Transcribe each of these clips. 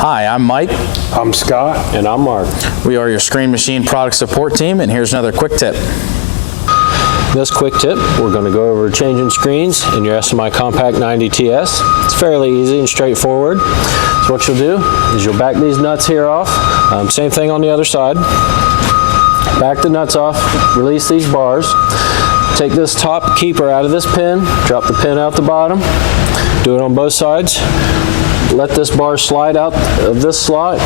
Hi, I'm Mike. I'm Scott. And I'm Mark. We are your Screen Machine product support team, and here's another quick tip. This quick tip, we're going to go over changing screens in your SMI Compact 90 TS. It's fairly easy and straightforward. So what you'll do is you'll back these nuts here off. Same thing on the other side. Back the nuts off, release these bars. Take this top keeper out of this pin, drop the pin out the bottom. Do it on both sides. Let this bar slide out of this slot.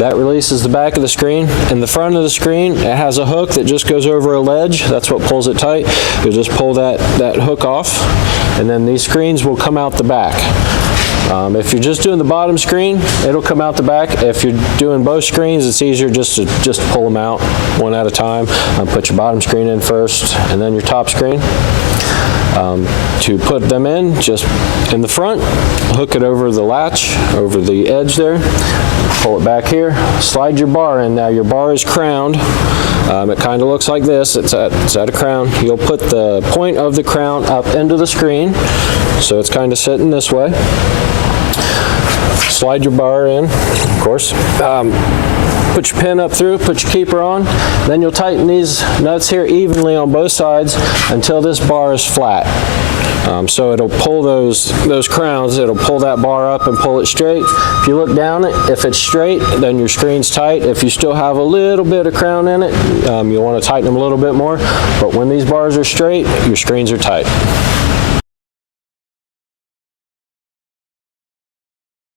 That releases the back of the screen. In the front of the screen, it has a hook that just goes over a ledge. That's what pulls it tight. You'll just pull that hook off, and then these screens will come out the back. If you're just doing the bottom screen, it'll come out the back. If you're doing both screens, it's easier just to pull them out one at a time. Put your bottom screen in first, and then your top screen. To put them in, just in the front, hook it over the latch, over the edge there, pull it back here, slide your bar in. Now your bar is crowned. It kind of looks like this. It's at a crown. You'll put the point of the crown up into the screen, so it's kind of sitting this way. Slide your bar in, of course. Put your pin up through, put your keeper on, then you'll tighten these nuts here evenly on both sides until this bar is flat. So it'll pull those crowns, it'll pull that bar up and pull it straight. If you look down it, if it's straight, then your screen's tight. If you still have a little bit of crown in it, you'll want to tighten them a little bit more. But when these bars are straight, your screens are tight.